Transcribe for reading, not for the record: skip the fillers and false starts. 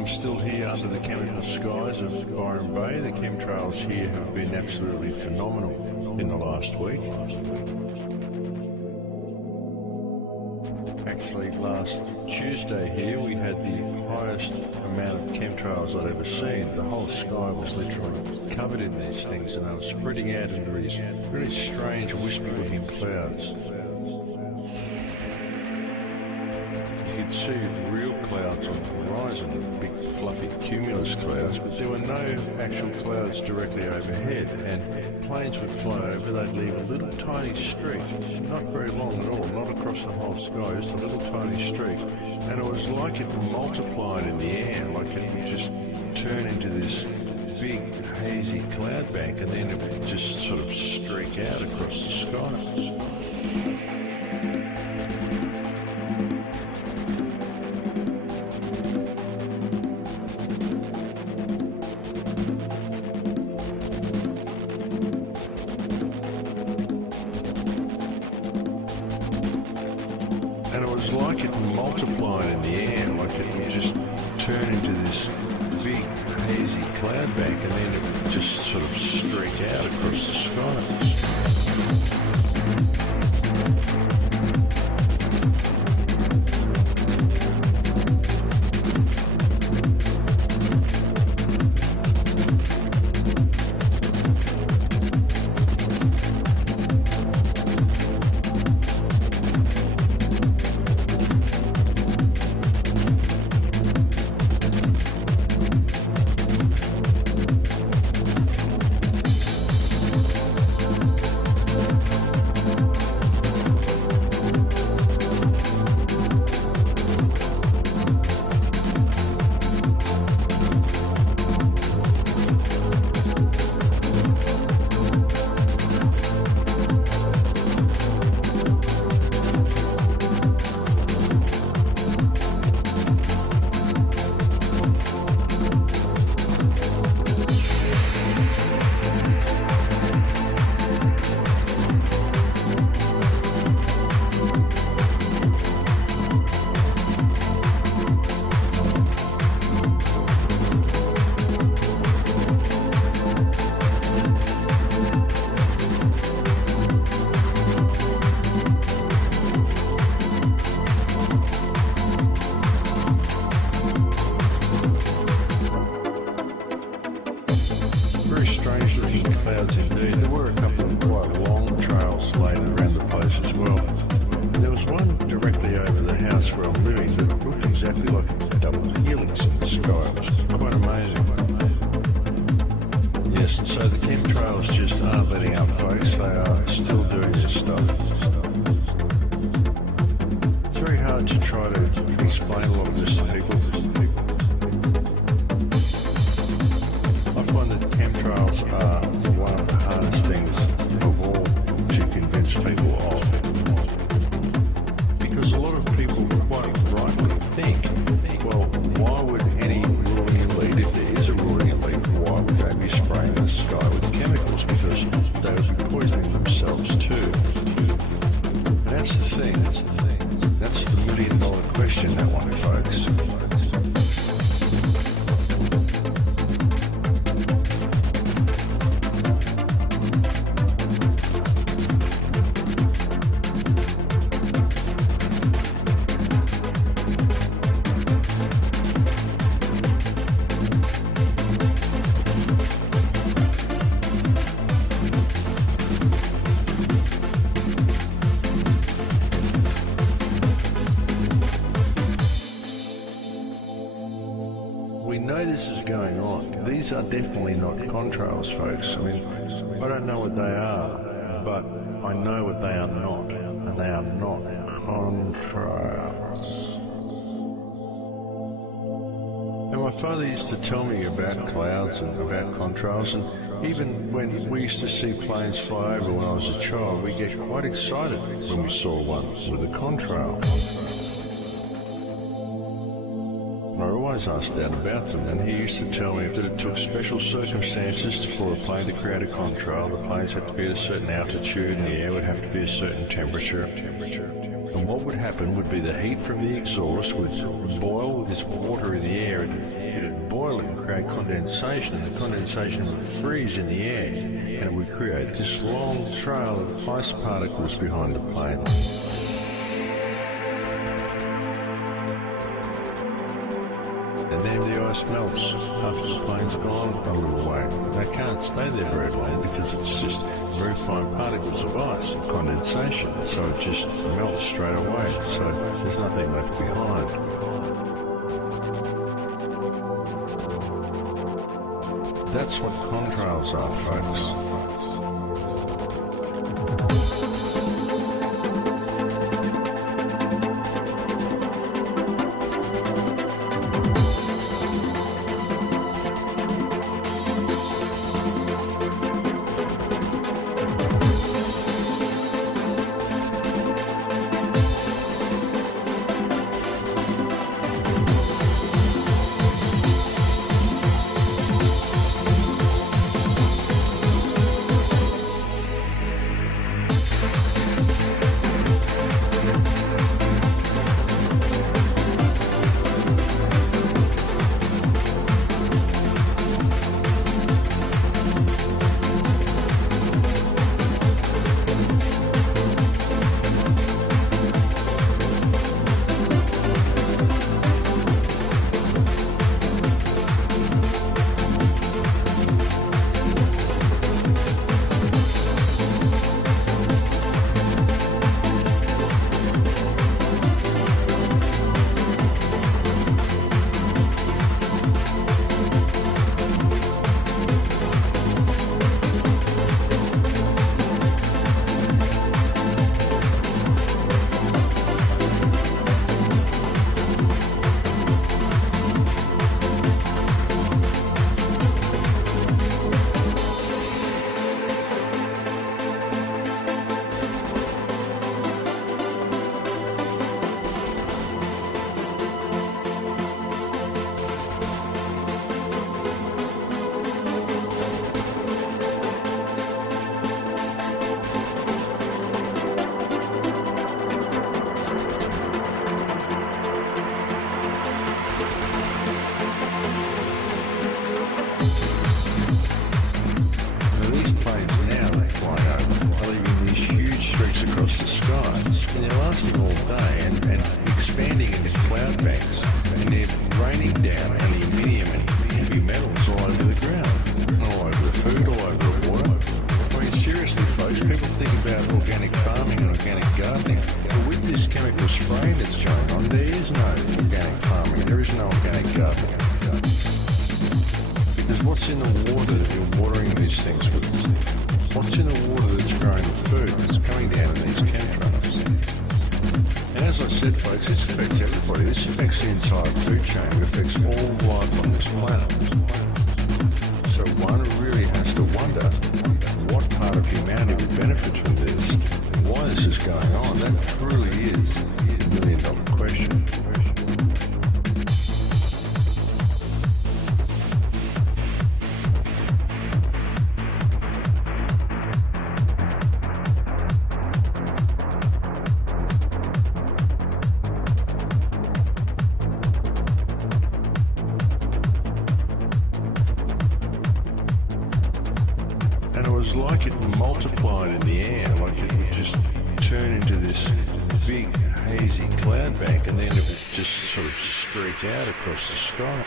I'm still here under the chemical skies of Byron Bay. The chemtrails here have been absolutely phenomenal in the last week. Actually, last Tuesday here we had the highest amount of chemtrails I'd ever seen. The whole sky was literally covered in these things, and they were spreading out into these really strange wispy-looking clouds. You could see real clouds on the horizon, big fluffy cumulus clouds, but there were no actual clouds directly overhead, and planes would fly over, they'd leave a little tiny streak, not very long at all, not across the whole sky, just a little tiny streak, and it was like it multiplied in the air, like it would just turn into this big hazy cloud bank, and then it would just sort of streak out across the sky. And it was like it multiplied in the air, like it would just turn into this big hazy cloud bank, and then it would just sort of streak out across the sky. Clouds indeed. There were a couple of quite long trails laid around the place as well. There was one directly over the house where I'm living that looked exactly like a double helix in the sky. It was quite amazing. Yes, and so the chemtrails just aren't letting up, folks. They are still doing this stuff. It's very hard to try to explain a lot of this to people. I find that chemtrails are one of the hardest things of all to convince people of. Because a lot of people quite rightly think, well, why would any ruling elite, if there is a ruling elite, why would they be spraying the sky with chemicals? Because they would be poisoning themselves too. And that's the thing. That's the million-dollar question, that one, folks. We know this is going on. These are definitely not contrails, folks. I mean, I don't know what they are, but I know what they are not, and they are not contrails. And my father used to tell me about clouds and about contrails, and even when we used to see planes fly over when I was a child, we get quite excited when we saw one with a contrail. I always asked Dad about them, and he used to tell me that it took special circumstances for a plane to create a contrail. The planes had to be at a certain altitude, and the air would have to be a certain temperature. And what what would happen would be the heat from the exhaust would boil this water in the air, and it'd boil and create condensation, and the condensation would freeze in the air, and it would create this long trail of ice particles behind the plane. And then the ice melts after the plane's gone a little way. They can't stay there very long because it's just very fine particles of ice, condensation, so it just melts straight away, so there's nothing left behind. That's what contrails are, folks. What's in the water that you're watering these things with? What's in the water that's growing the food that's coming down in these chemtrails? And as I said, folks, this affects everybody. This affects the entire food chain. It affects all life on this planet. So one really has to wonder what part of humanity would benefit from this, why this is going on. That truly is a million-dollar question. And it was like it multiplied in the air, like it would just turn into this big hazy cloud bank, and then it would just sort of streak out across the sky.